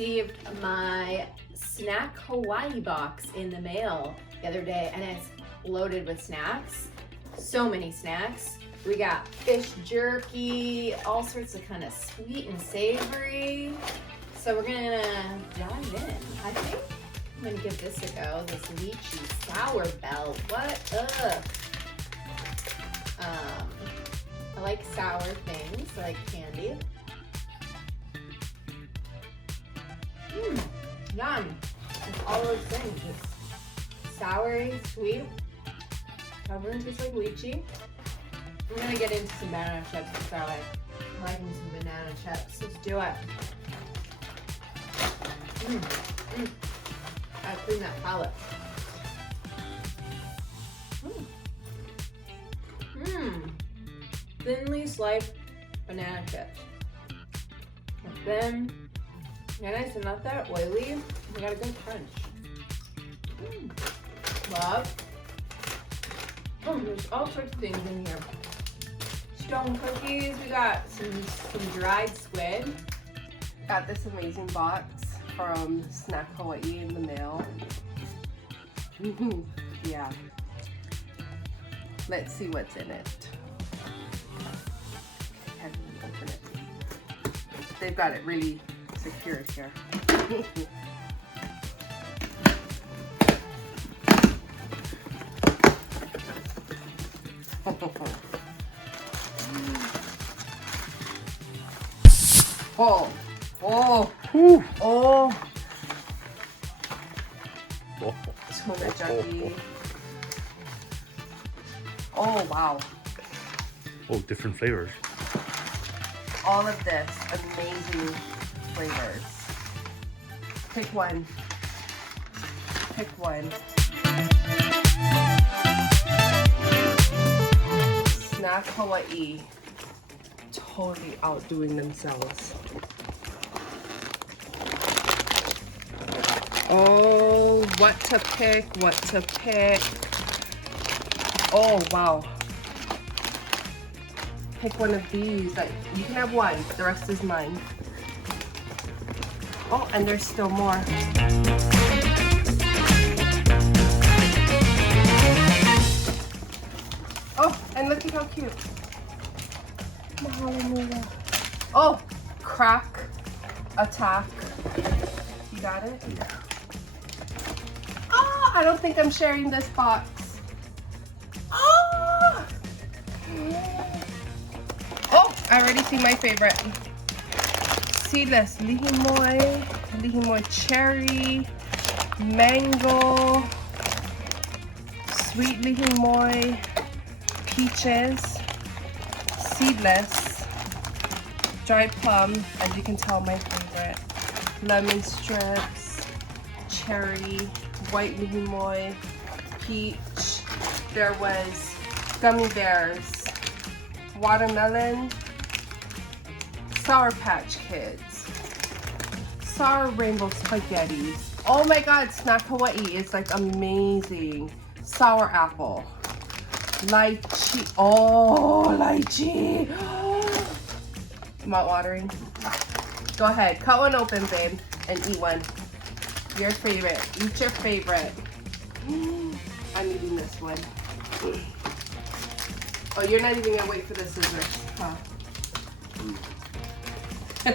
received my snack Hawaii box in the mail the other day, and it's loaded with snacks. So many snacks. We got fish jerky, all sorts of kind of sweet and savory. So we're gonna dive in. I think I'm gonna give this a go. This lychee sour belt. What? Ugh. I like sour things. I like candy. Yum. It's all those things. It's soury, sweet. Everyone tastes like lychee. I'm gonna get into some banana chips to start with. I'm liking some banana chips. Let's do it. Gotta clean that palate. Thinly sliced banana chips. Then, nice and not that oily. We got a good crunch. Love. Oh, there's all sorts of things in here. Stone cookies. We got some dried squid. Got this amazing box from Snack Hawaii in the mail. Yeah. Let's see what's in it. Okay, I'm gonna open it. They've got it really secured here. Oh, oh, oh. Tuna jerky. Oh, wow. Oh, different flavors. All of this, amazing flavors. Pick one. Pick one. Snack Hawaii. Totally outdoing themselves. Oh, what to pick, what to pick. Oh, wow. Pick one of these. Like, you can have one, but the rest is mine. Oh, and there's still more. Oh, and look at how cute. Hallelujah. Oh, crack attack. You got it? Yeah. Oh, I don't think I'm sharing this box. Oh, oh, I already see my favorite. Seedless lihimoy cherry, mango, sweet lihimoy, peaches, seedless, dried plum, as you can tell, my favorite, lemon strips, cherry, white lihimoy, peach. There was gummy bears, watermelon, Sour Patch Kids, sour rainbow spaghetti. Oh my God, Snack Hawaii is like amazing. Sour apple, lychee. Oh, lychee. Mouth watering. Go ahead, cut one open, babe, and eat one. Your favorite. Eat your favorite. I'm eating this one. Oh, you're not even gonna wait for the scissors, huh? I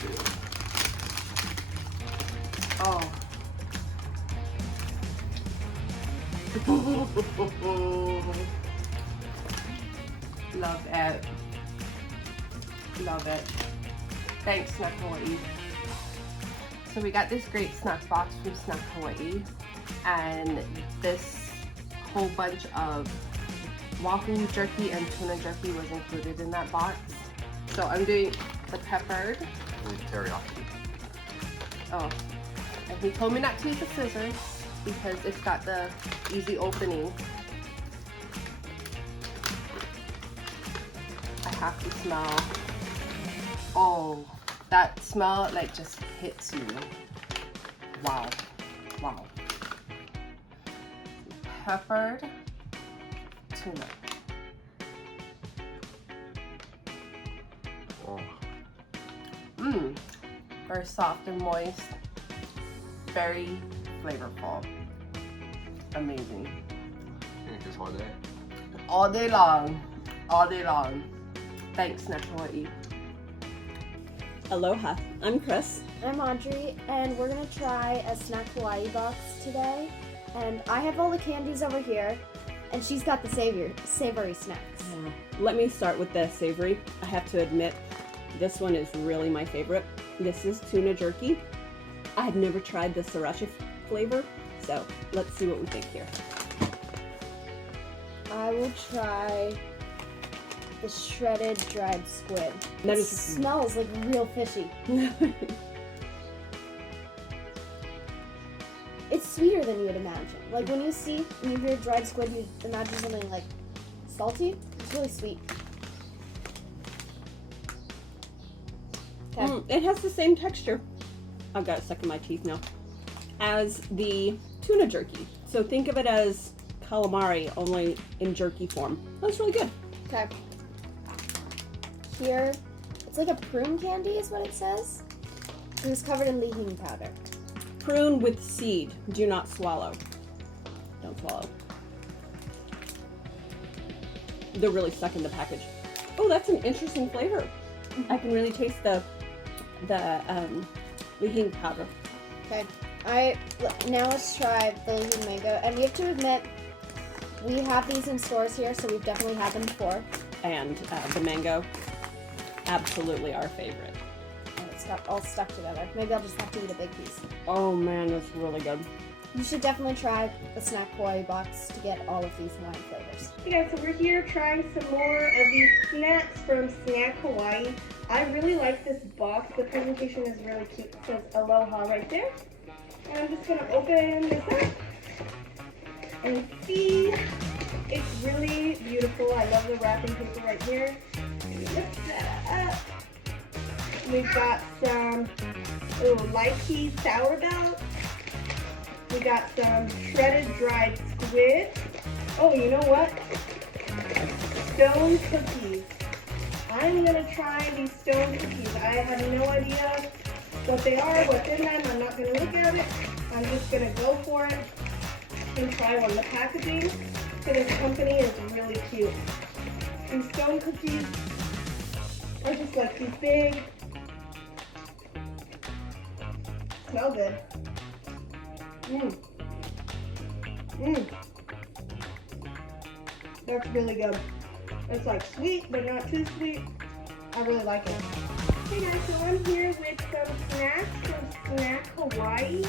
do. Oh. Love it. Love it. Thanks, Snack Hawaii. So we got this great snack box from Snack Hawaii, and this whole bunch of wahoo jerky and tuna jerky was included in that box. So I'm doing the peppered. With teriyaki. Oh, and he told me not to use the scissors because it's got the easy opening. I have to smell. Oh, that smell like just hits you. Wow, wow. Peppered tuna. Oh. Mmm. Very soft and moist. Very flavorful. Amazing. This whole day. All day long. All day long. Thanks, Snack Hawaii. Aloha, I'm Chris. I'm Audrey, and we're gonna try a Snack Hawaii box today. And I have all the candies over here, and she's got the savory snacks. Let me start with the savory. I have to admit, this one is really my favorite. This is tuna jerky. I have never tried the sriracha flavor, so let's see what we think here. I will try the shredded dried squid. That It is- smells like real fishy. It's sweeter than you would imagine. Like when you hear dried squid, you imagine something like salty. It's really sweet. Okay. It has the same texture. I've got it stuck in my teeth now. As the tuna jerky. So think of it as calamari, only in jerky form. That's really good. Okay. Here, it's like a prune candy is what it says. It was covered in Hing powder. Prune with seed. Do not swallow. Don't swallow. They're really stuck in the package. Oh, that's an interesting flavor. I can really taste the Hing powder. Okay. Now let's try the Hing mango. And we have to admit, we have these in stores here, so we've definitely had them before. And the mango, absolutely our favorite. And it's got all stuck together. Maybe I'll just have to eat a big piece. Oh man, that's really good. You should definitely try the Snack Hawaii box to get all of these Hawaiian flavors. Hey guys, so we're here trying some more of these snacks from Snack Hawaii. I really like this box. The presentation is really cute. It says Aloha right there. And I'm just gonna open this up and see. It's really beautiful. I love the wrapping paper right here. Lift that up. We've got some lychee sour belt. We got some shredded dried squid. Oh, you know what? Stone cookies. I'm gonna try these stone cookies. I have no idea what they are, what's in them. I'm not gonna look at it. I'm just gonna go for it and try one. The packaging for this company is really cute. These stone cookies are just like these big. Smell good. That's really good. It's like sweet, but not too sweet. I really like it. Hey guys, so I'm here with some snacks from Snack Hawaii,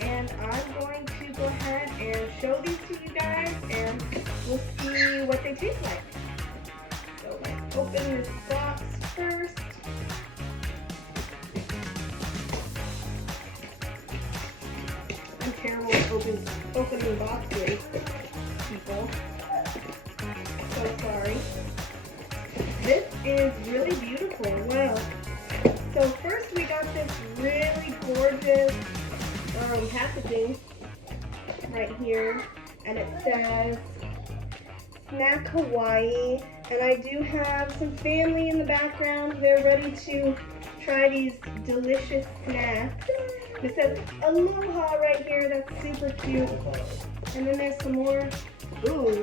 and I'm going to go ahead and show these to you guys, and we'll see what they taste like. So let's open this box first. I'm terrible at opening boxes, people. So sorry. This is really beautiful. Wow. So first we got this really gorgeous packaging right here, and it says Snack Hawaii, and I do have some family in the background. They're ready to try these delicious snacks. It says Aloha right here. That's super cute. And then there's some more. Ooh,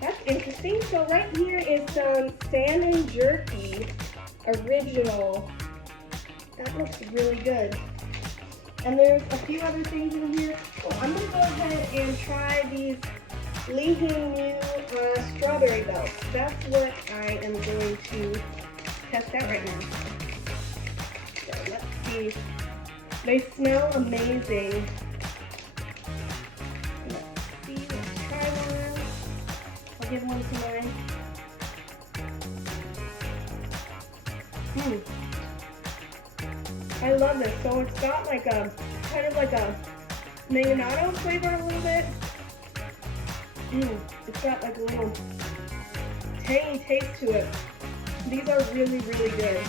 that's interesting. So right here is some salmon jerky, original. That looks really good. And there's a few other things in here. Oh, I'm gonna go ahead and try these Hing new strawberry belts. That's what I am going to test out right now. So let's see. They smell amazing. Let's see. Let's try one. I'll give one to mine. I love this. So it's got like a kind of like a mayonnaise flavor a little bit. It's got like a little tangy taste to it. These are really, really good.